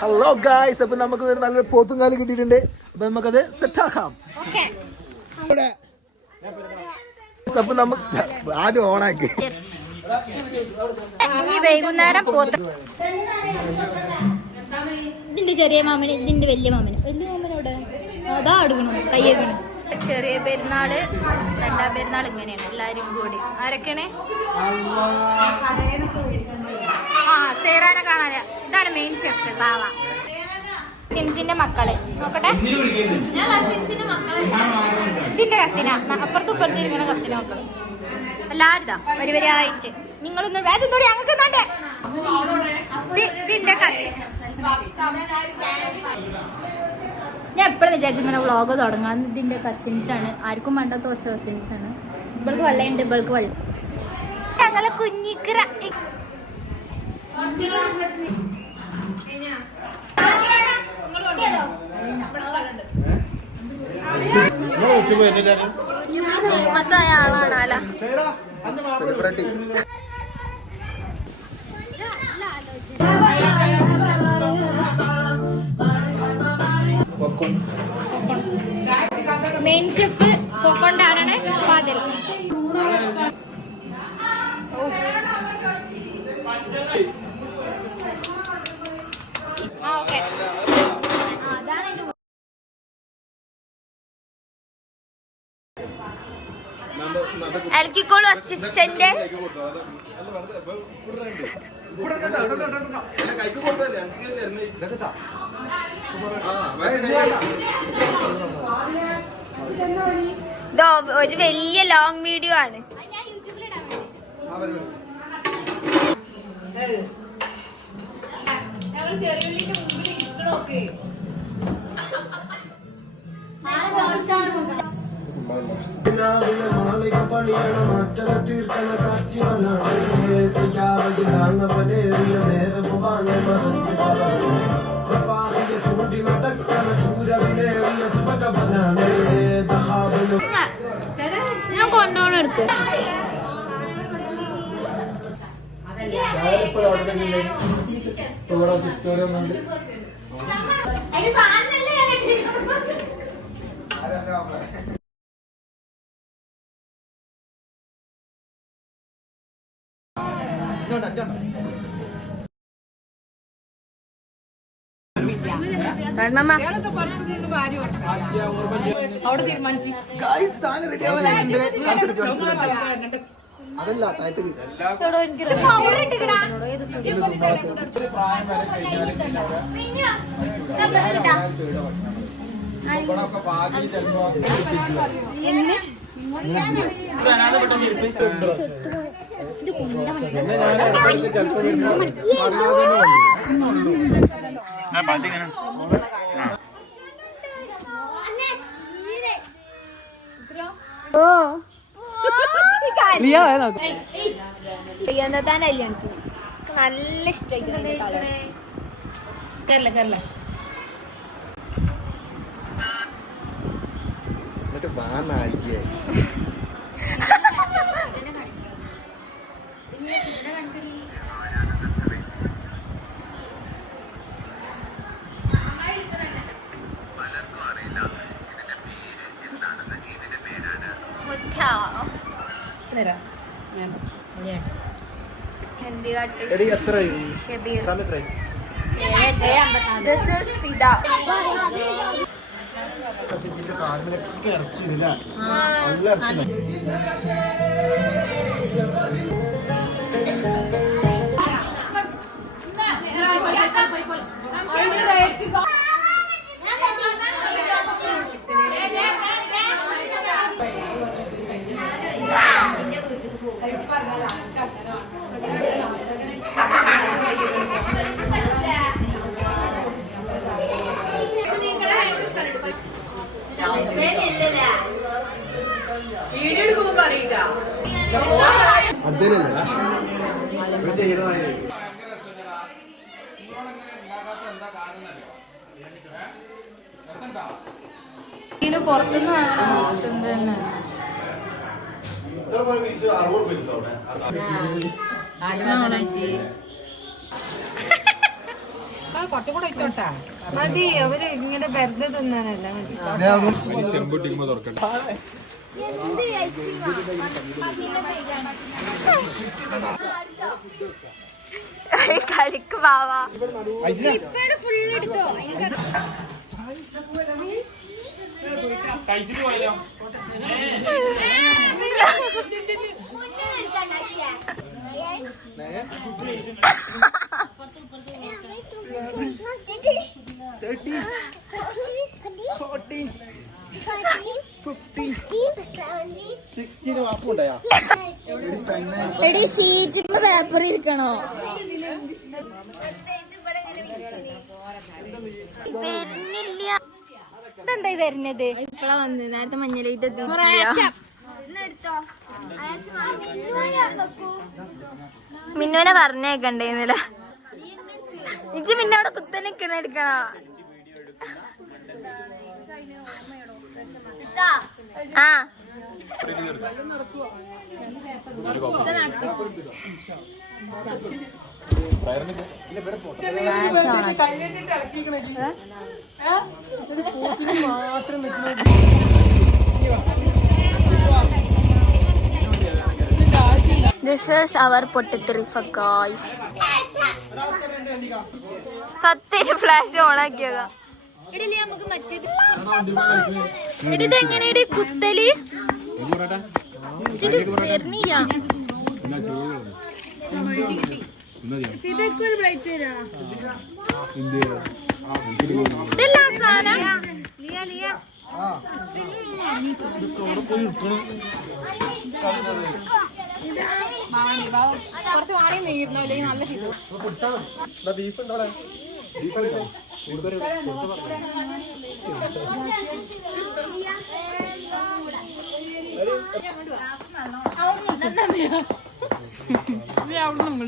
Hello guys, അപ്പൊ നമുക്ക് നല്ലൊരു പോത്തും കാലം കിട്ടിയിട്ടുണ്ട്. അപ്പൊ നമുക്കത് സെറ്റാക്കാം. അപ്പൊ നമുക്ക് ആദ്യം ഓണാക്കി വൈകുന്നേരം ഇതിന്റെ ചെറിയ മാമന്, ഇതിന്റെ വലിയ മാമന് ഇവിടെ അതാ അടുക്കണം, കയ്യേക്കണം. ചെറിയ പെരുന്നാള്, രണ്ടാം പെരുന്നാൾ ഇങ്ങനെയാണ് എല്ലാരും കൂടി. ആരൊക്കെയാണ്? സേറാനെ കാണാനാ. ഇതാണ് മെയിൻ ഷെഫ് ബാവ. കസിൻസിന്റെ മക്കള് നോക്കട്ടെ. ഇതിന്റെ കസിന, അപ്പുറത്തും ഇപ്പുറത്തും ഇരിക്കണ കസിന മക്കള് എല്ലാരും വരി വരിയായിട്ട്. നിങ്ങളൊന്നും വേദത്തോടെ ഞങ്ങൾക്ക് തന്നെ ഇതിന്റെ കസിൻ. ഞാൻ എപ്പോഴും വിചാരിച്ചു ഇങ്ങനെ വ്ളോഗ് തുടങ്ങാൻ. ഇതിന്റെ കസിൻസ് ആണ്, ആർക്കും വേണ്ടാത്ത കുറച്ച് കസിൻസ് ആണ്. ഇവൾക്ക് വെള്ളയുണ്ട്, ഇവൾക്ക് വെള്ളം. ഞങ്ങളെ കുഞ്ഞിക്കറ ഫേമസ് ആയ ആളാണ്. മെയിൻ ഷെഫ് പോക്കൊണ്ടാണ് ഫാദിൽ. ഓക്കെ, അൽക്കിക്കോളൂ അസിസ്റ്റന്റ്. ഒരു വലിയ ലോങ് വീഡിയോ ആണ്. ഞാൻ കൊണ്ടോണം എടുക്കും. അതല്ല താഴത്തേക്ക് നല്ല ഇഷ്ടമായി. പുറത്തുനിന്ന് വാങ്ങണം തന്നെ. മതി അവര് ഇങ്ങനെ വെറുതെ തിന്നാനല്ല ചെമ്പൊട്ടിക്കുമ്പോ തുറക്കട്ടെ. കളിക്ക് പാവാ എടി ഷീറ്റിന്റെ പേപ്പർ ഇരിക്കണോ ഇതെന്തായി വരുന്നത് ഇപ്പഴാ വന്നത് നേരത്തെ മഞ്ഞളായിട്ട് മിന്നുവിനെ പറഞ്ഞേക്കണ്ടേന്നില്ല ഇജ്ജ് പിന്നെ അവിടെ കുത്തലിക്കണ എടുക്കണോ ആ This is our പൊട്ടിത്തെറിച്ച guys. സത്യ ഫ്ലാഷ് ഓൺ ആക്കിയതാ. ഇടലി നമുക്ക് മറ്റേത്. ഇത് എങ്ങനെയാണ് കുത്തല്? ഇത് വെർണിയ. ഇതൊക്കെ ഒരു പ്ലേറ്റ് തരാ. ഇതല്ല സാധനം. ലിയ ലിയ. കുറച്ച് വാണി നീരുന്നോ അല്ലെങ്കിൽ നല്ല ശീതം ബീഫ് ഉണ്ടോ അവിടെ നമ്മൾ